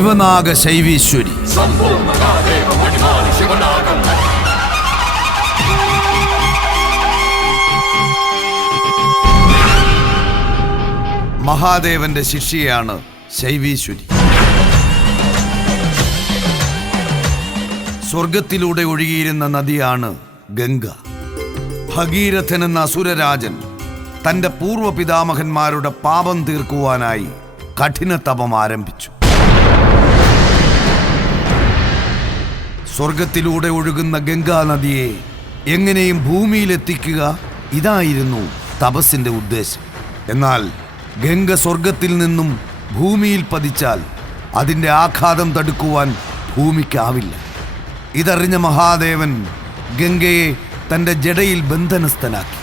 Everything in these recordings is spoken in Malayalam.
ശിവനാഗ ശൈവീശ്വരി മഹാദേവന്റെ ശിഷ്യയാണ് ശൈവീശ്വരി സ്വർഗത്തിലൂടെ ഒഴുകിയിരുന്ന നദിയാണ് ഗംഗ. ഭഗീരഥൻ എന്ന അസുരരാജൻ തന്റെ പൂർവ പിതാമഹന്മാരുടെ പാപം തീർക്കുവാനായി കഠിന തപം ആരംഭിച്ചു. സ്വർഗത്തിലൂടെ ഒഴുകുന്ന ഗംഗാ നദിയെ എങ്ങനെയും ഭൂമിയിലെത്തിക്കുക ഇതായിരുന്നു തപസ്സിന്റെ ഉദ്ദേശം. എന്നാൽ ഗംഗ സ്വർഗത്തിൽ നിന്നും ഭൂമിയിൽ പതിച്ചാൽ അതിന്റെ ആഘാതം തടുക്കുവാൻ ഭൂമിക്കാവില്ല. ഇതറിഞ്ഞ മഹാദേവൻ ഗംഗയെ തന്റെ ജടയിൽ ബന്ധനസ്ഥനാക്കി.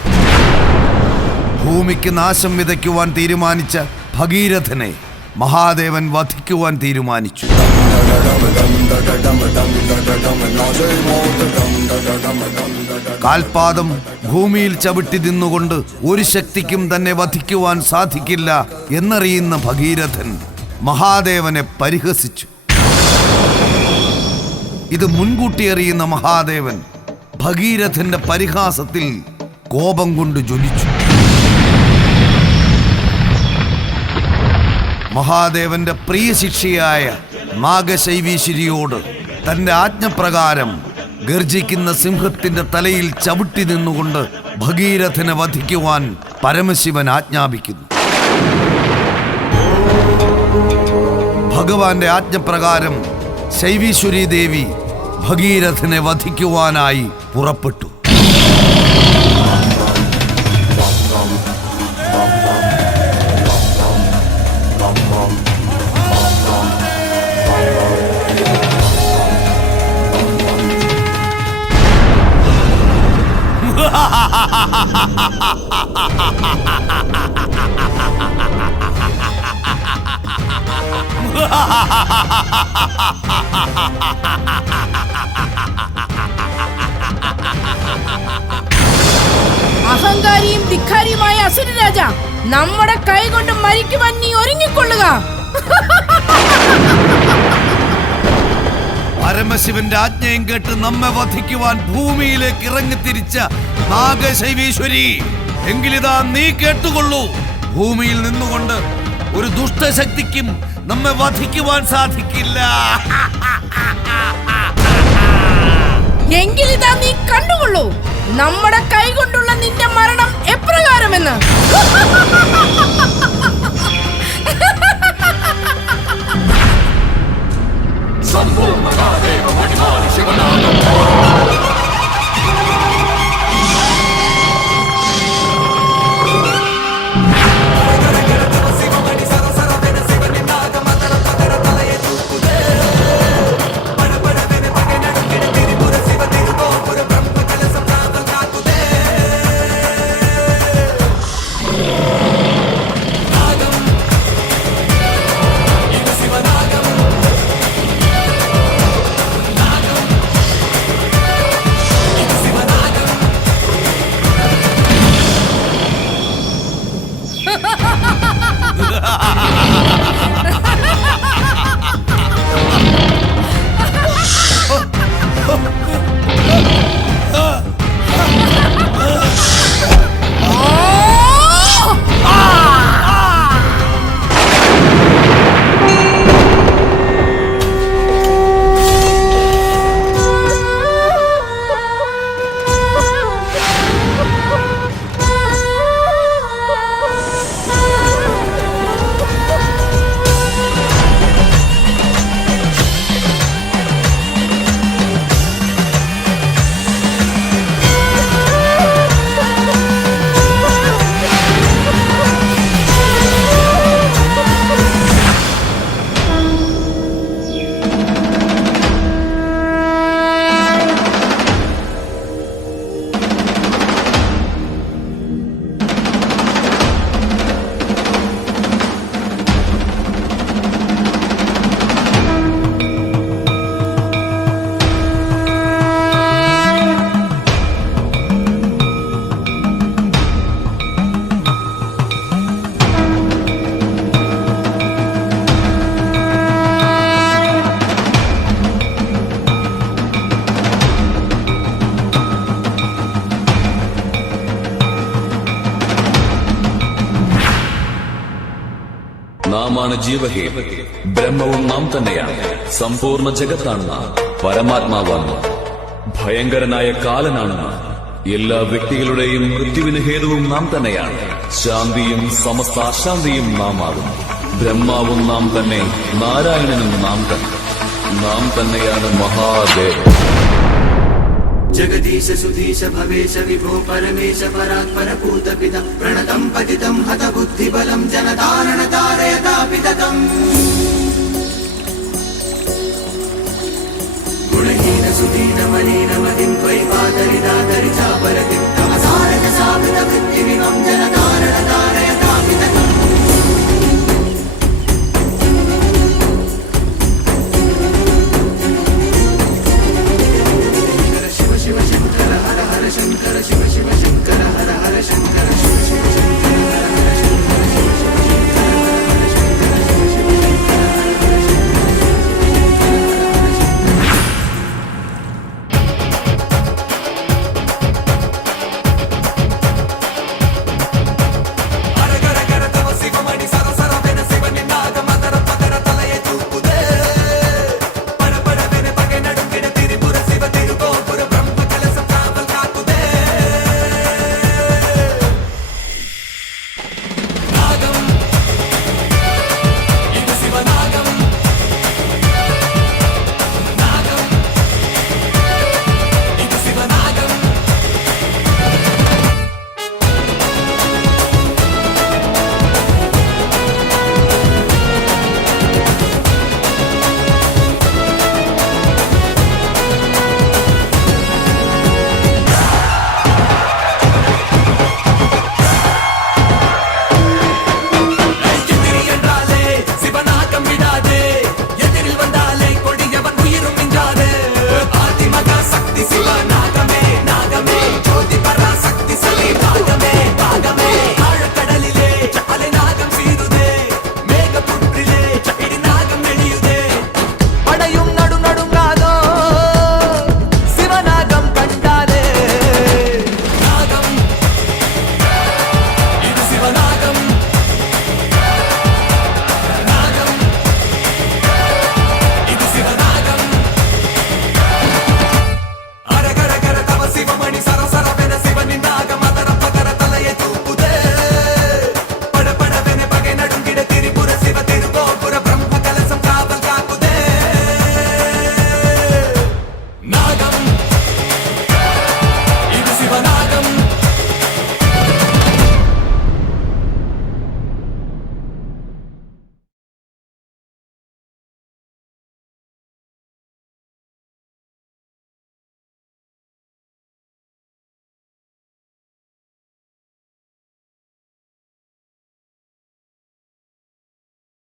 ഭൂമിക്ക് നാശം വിതയ്ക്കുവാൻ തീരുമാനിച്ച ഭഗീരഥനെ മഹാദേവൻ വധിക്കുവാൻ തീരുമാനിച്ചു. കാൽപാദം ഭൂമിയിൽ ചവിട്ടി നിന്നുകൊണ്ട് ഒരു ശക്തിക്കും തന്നെ വധിക്കുവാൻ സാധിക്കില്ല എന്നറിയുന്ന ഭഗീരഥൻ മഹാദേവനെ പരിഹസിച്ചു. ഇത് മുൻകൂട്ടി അറിയുന്ന മഹാദേവൻ ഭഗീരഥന്റെ പരിഹാസത്തിൽ കോപം കൊണ്ട് ജ്വലിച്ചു. മഹാദേവന്റെ പ്രിയ ശിഷ്യയായ നാഗശൈവീശ്വരിയോട് തന്റെ ആജ്ഞപ്രകാരം ഗർജിക്കുന്ന സിംഹത്തിന്റെ തലയിൽ ചവിട്ടി നിന്നുകൊണ്ട് ഭഗീരഥനെ വധിക്കുവാൻ പരമശിവൻ ആജ്ഞാപിക്കുന്നു. ഭഗവാന്റെ ആജ്ഞപ്രകാരം ശൈവീശ്വരി ദേവി ഭഗീരഥനെ വധിക്കുവാനായി പുറപ്പെട്ടു. അഹങ്കാരിയും ധിക്കാരിയുമായ അസുരരാജ നമ്മുടെ കൈ കൊണ്ട് മരിക്കുവാൻ നീ ഒരുങ്ങിക്കൊള്ളുക. പരമശിവന്റെ ആജ്ഞയും കേട്ട് നമ്മെ വധിക്കുവാൻ ഭൂമിയിലേക്ക് ഇറങ്ങി തിരിച്ച നാഗശൈവീശ്വരി എങ്കിലിതാ നീ കേട്ടുകൊള്ളൂ. ഭൂമിയിൽ നിന്നുകൊണ്ട് ഒരു ദുഷ്ടശക്തിക്കും നമ്മെ വധിക്കുവാൻ സാധിക്കില്ല. എങ്കിലിതാ നീ കണ്ടുകൊള്ളൂ. നമ്മുടെ കൈ കൊണ്ടുള്ള നിന്റെ മരണം എപ്രകാരമെന്ന്. సంపూర్ణ దేవ మణిమాని శివనాథం 哈哈哈哈。നാമാണ് ജീവഹേ. ബ്രഹ്മവും നാം തന്നെയാണ്. സമ്പൂർണ ജഗത്താണ് പരമാത്മാവാണ്. ഭയങ്കരനായ കാലനാണ് എല്ലാ വ്യക്തികളുടെയും മൃത്യുവിന് ഹേതുവും നാം തന്നെയാണ്. ശാന്തിയും സമസ്ത അശാന്തിയും നാം ആകുന്നു ബ്രഹ്മാവും നാം തന്നെ നാരായണനും നാം തന്നെ. നാം തന്നെയാണ് മഹാദേവൻ. जगदीश सुधीश भवेश विभो परमेश परात्पर पूतपित प्रणतं पतितं हत बुद्धिबलं जनतारण तारयतापितम् गुणहीन सुदीन मलिन मदिं त्वयि पातरिदातरि चापरतिं तमसारज सापित वृत्तिमिमं जनतारण तारयतापितम्